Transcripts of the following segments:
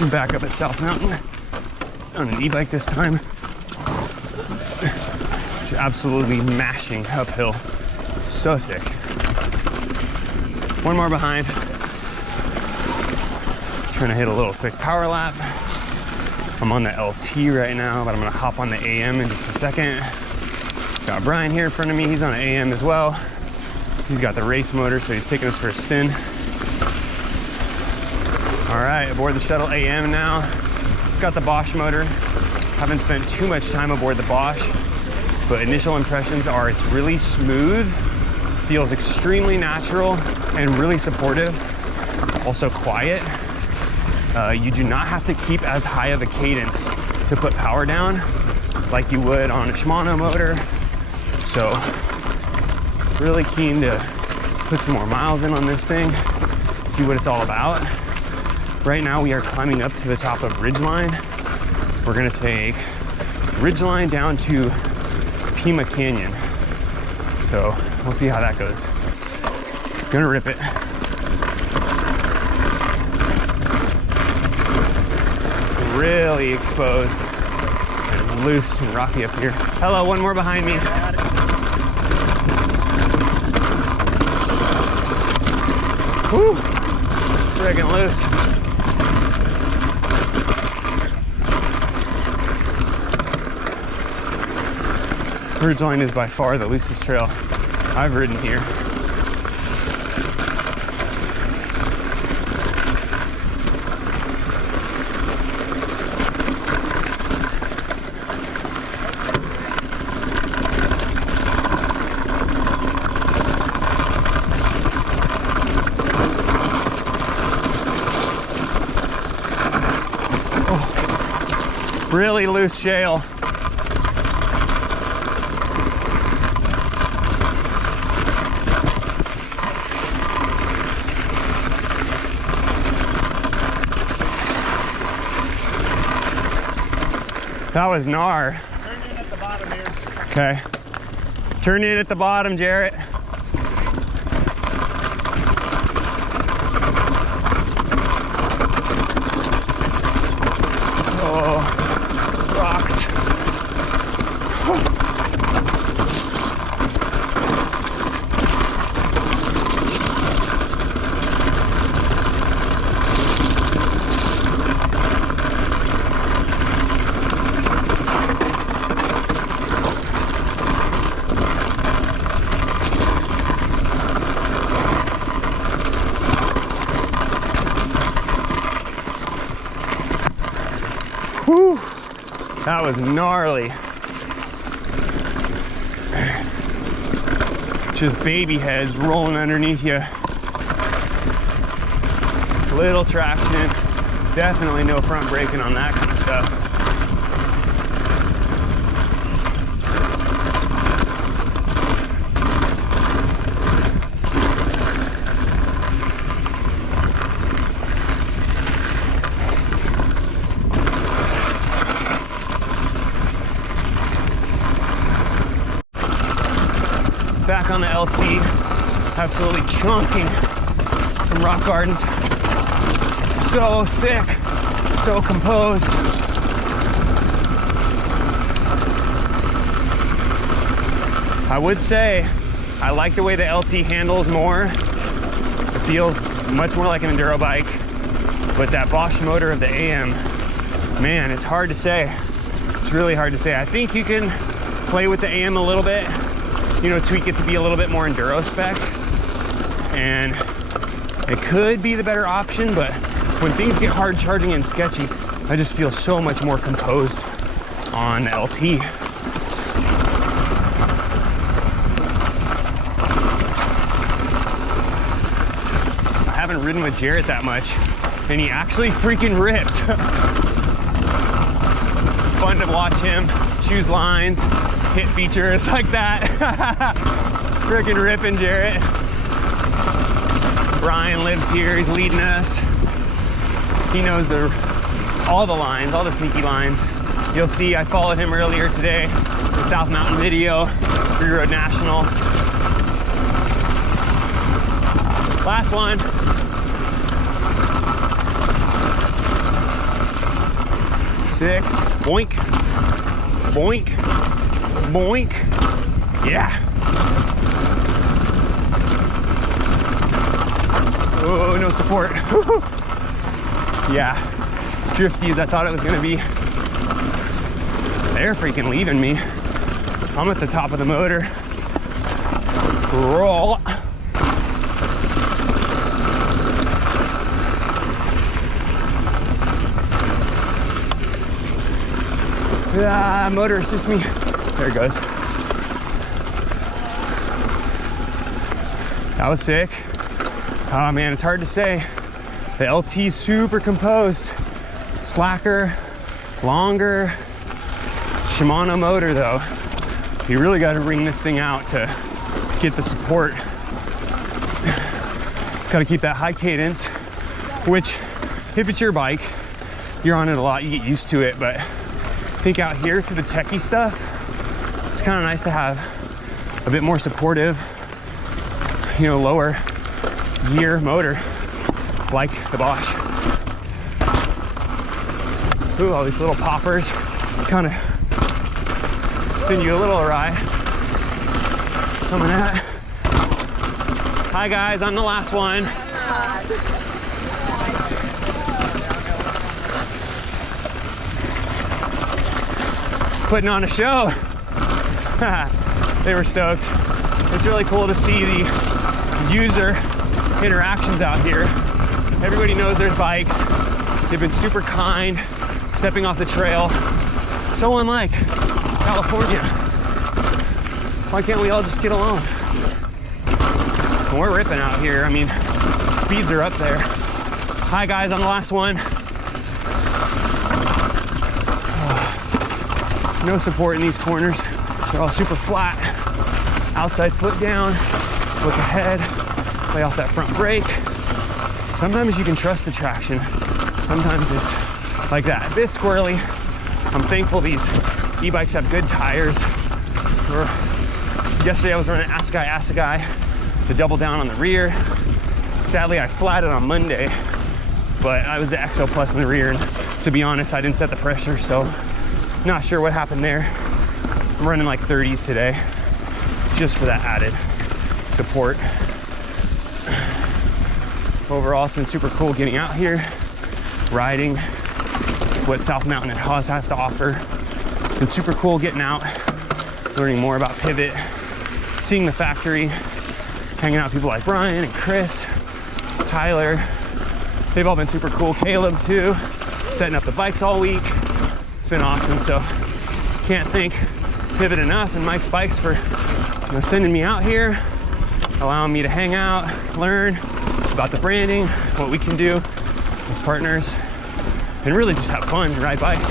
I'm back up at South Mountain on an e-bike this time. Just absolutely mashing uphill. So sick. One more behind. Trying to hit a little quick power lap. I'm on the LT right now, but I'm gonna hop on the AM in just a second. Got Brian here in front of me. He's on an AM as well. He's got the race motor, so he's taking us for a spin. All right, aboard the Shuttle AM now. It's got the Bosch motor. Haven't spent too much time aboard the Bosch, but initial impressions are it's really smooth, feels extremely natural and really supportive, also quiet. You do not have to keep as high of a cadence to put power down like you would on a Shimano motor. So really keen to put some more miles in on this thing, see what it's all about. Right now we are climbing up to the top of Ridgeline. We're gonna take Ridgeline down to Pima Canyon. So we'll see how that goes. Gonna rip it. Really exposed and loose and rocky up here. Hello, one more behind me. Whew, friggin' loose. Ridgeline is by far the loosest trail I've ridden here. Oh, really loose shale. That was gnar. Turn in at the bottom here. Okay. Turn in at the bottom, Jarrett. Oh, rocks. Whew, that was gnarly. Just baby heads rolling underneath you. Little traction, definitely no front braking on that kind of stuff. Back on the LT, absolutely chunking some rock gardens. So sick, so composed. I would say I like the way the LT handles more. It feels much more like an enduro bike, but that Bosch motor of the AM, man, it's hard to say. It's really hard to say. I think you can play with the AM a little bit, you know, tweak it to be a little bit more enduro spec, and it could be the better option, but when things get hard charging and sketchy, I just feel so much more composed on LT. I haven't ridden with Jarrett that much, and he actually freaking ripped. Fun to watch him choose lines, hit features like that. Freaking ripping, Jarrett. Brian lives here, he's leading us. He knows all the lines, all the sneaky lines. You'll see I followed him earlier today, the South Mountain video, Free Road National. Last one. Sick. Boink. Boink. Boink. Yeah. Oh, no support. Yeah. Drifty as I thought it was gonna be. They're freaking leaving me. I'm at the top of the motor. Roll. Motor assist me. There it goes. That was sick. Oh man, it's hard to say. The LT's super composed. Slacker, longer. Shimano motor though. You really got to wring this thing out to get the support. Got to keep that high cadence, which if it's your bike, you're on it a lot, you get used to it. But I think out here through the techie stuff, it's kind of nice to have a bit more supportive, you know, lower gear motor like the Bosch. Ooh, all these little poppers kind of send you a little awry. Coming at. Hi guys, I'm the last one. Putting on a show. They were stoked. It's really cool to see the user interactions out here. Everybody knows there's bikes. They've been super kind, stepping off the trail. So unlike California. Why can't we all just get along? We're ripping out here. I mean, speeds are up there. Hi guys, I'm the last one. No support in these corners. They're all super flat. Outside foot down, look ahead, lay off that front brake. Sometimes you can trust the traction. Sometimes it's like that, a bit squirrely. I'm thankful these e-bikes have good tires. Yesterday I was running Assegai, the double down on the rear. Sadly, I flatted on Monday, but I was the XO Plus in the rear, and to be honest, I didn't set the pressure, so not sure what happened there. I'm running like 30s today, just for that added support. Overall, it's been super cool getting out here, riding what South Mountain and Haas has to offer. It's been super cool getting out, learning more about Pivot, seeing the factory, hanging out with people like Brian and Chris, Tyler. They've all been super cool. Caleb too, setting up the bikes all week. It's been awesome. So can't thank Pivot enough and Mike's Bikes for sending me out here, allowing me to hang out, learn about the branding, what we can do as partners, and really just have fun and ride bikes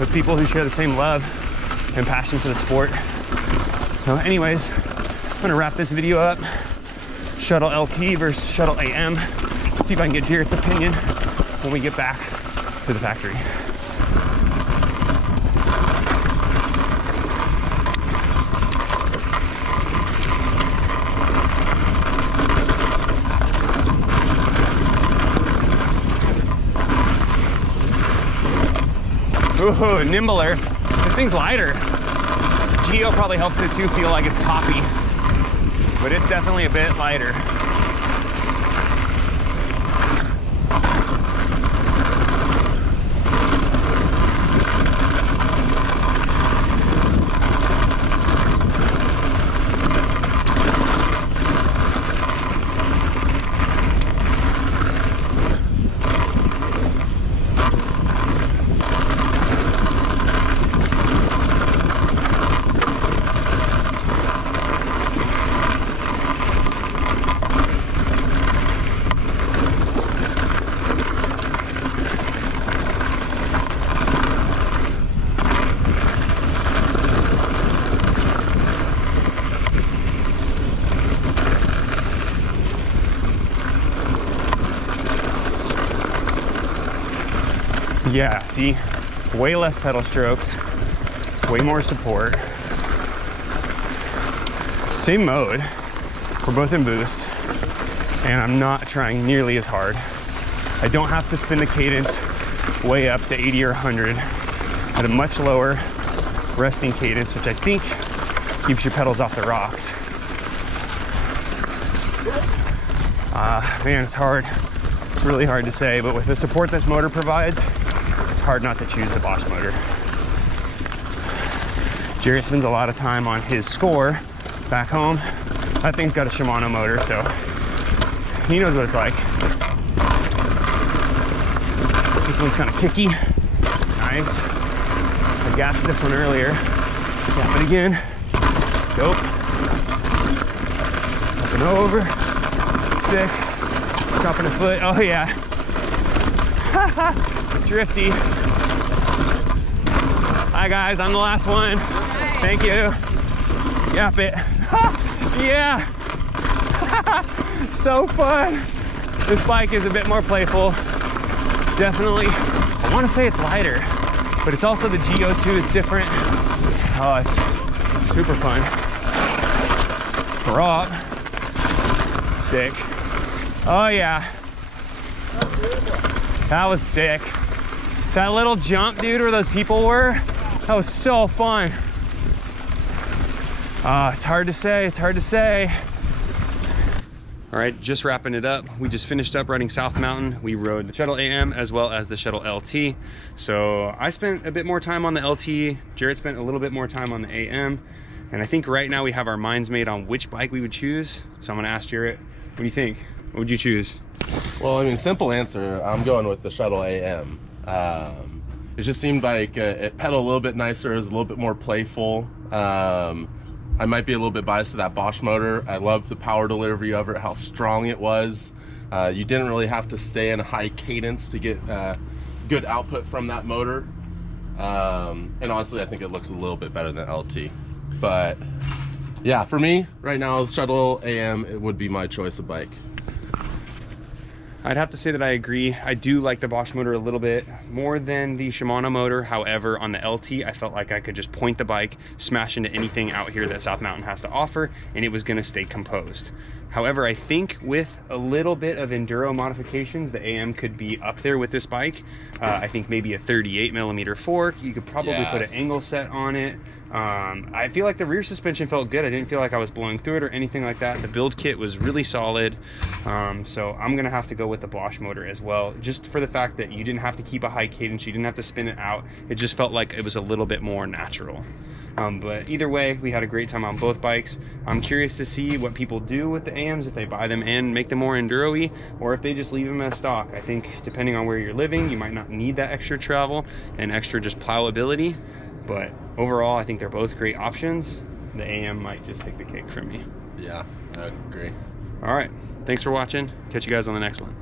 with people who share the same love and passion for the sport. So anyways, I'm gonna wrap this video up. Shuttle LT versus Shuttle AM. See if I can get Jared's opinion when we get back to the factory. Ooh, nimbler. This thing's lighter. Geo probably helps it too feel like it's poppy, but it's definitely a bit lighter. Yeah, see, way less pedal strokes, way more support. Same mode, we're both in boost, and I'm not trying nearly as hard. I don't have to spin the cadence way up to 80 or 100. at a much lower resting cadence, which I think keeps your pedals off the rocks. Man, it's hard. It's really hard to say, but with the support this motor provides, it's hard not to choose the Bosch motor. Jarrett spends a lot of time on his score back home. That thing's got a Shimano motor, so he knows what it's like. This one's kind of kicky. Nice. I gapped this one earlier. Gap it again. Dope. Up and over. Sick. Dropping a foot. Oh yeah. Drifty. Hi guys, I'm the last one. Thank you. Yap it. Yeah. So fun. This bike is a bit more playful. Definitely. I want to say it's lighter, but it's also the GO2. It's different. Oh, it's super fun. Drop. Sick. Oh yeah. That was sick. That little jump, dude, where those people were, that was so fun. It's hard to say, it's hard to say. All right, just wrapping it up. We just finished up riding South Mountain. We rode the Shuttle AM as well as the Shuttle LT. So I spent a bit more time on the LT. Jarrett spent a little bit more time on the AM. And I think right now we have our minds made on which bike we would choose. So I'm gonna ask Jarrett, what do you think? What would you choose? Well, I mean, simple answer, I'm going with the Shuttle AM. It just seemed like it pedaled a little bit nicer, it was a little bit more playful. I might be a little bit biased to that Bosch motor. I love the power delivery of it, how strong it was. You didn't really have to stay in a high cadence to get good output from that motor. And honestly, I think it looks a little bit better than LT. But yeah, for me, right now, Shuttle AM, it would be my choice of bike. I'd have to say that I agree. I do like the Bosch motor a little bit more than the Shimano motor. However, on the LT, I felt like I could just point the bike, smash into anything out here that South Mountain has to offer, and it was gonna stay composed. However, I think with a little bit of enduro modifications, the AM could be up there with this bike. I think maybe a 38mm fork. You could probably put an angle set on it. I feel like the rear suspension felt good. I didn't feel like I was blowing through it or anything like that. The build kit was really solid. So I'm gonna have to go with the Bosch motor as well, just for the fact that you didn't have to keep a high cadence, you didn't have to spin it out. It just felt like it was a little bit more natural. But either way, we had a great time on both bikes. I'm curious to see what people do with the AMs, if they buy them and make them more enduro-y, or if they just leave them as stock. I think depending on where you're living, you might not need that extra travel and extra just plowability. But overall, I think they're both great options. The AM might just take the cake from me. Yeah, I agree. All right, thanks for watching. Catch you guys on the next one.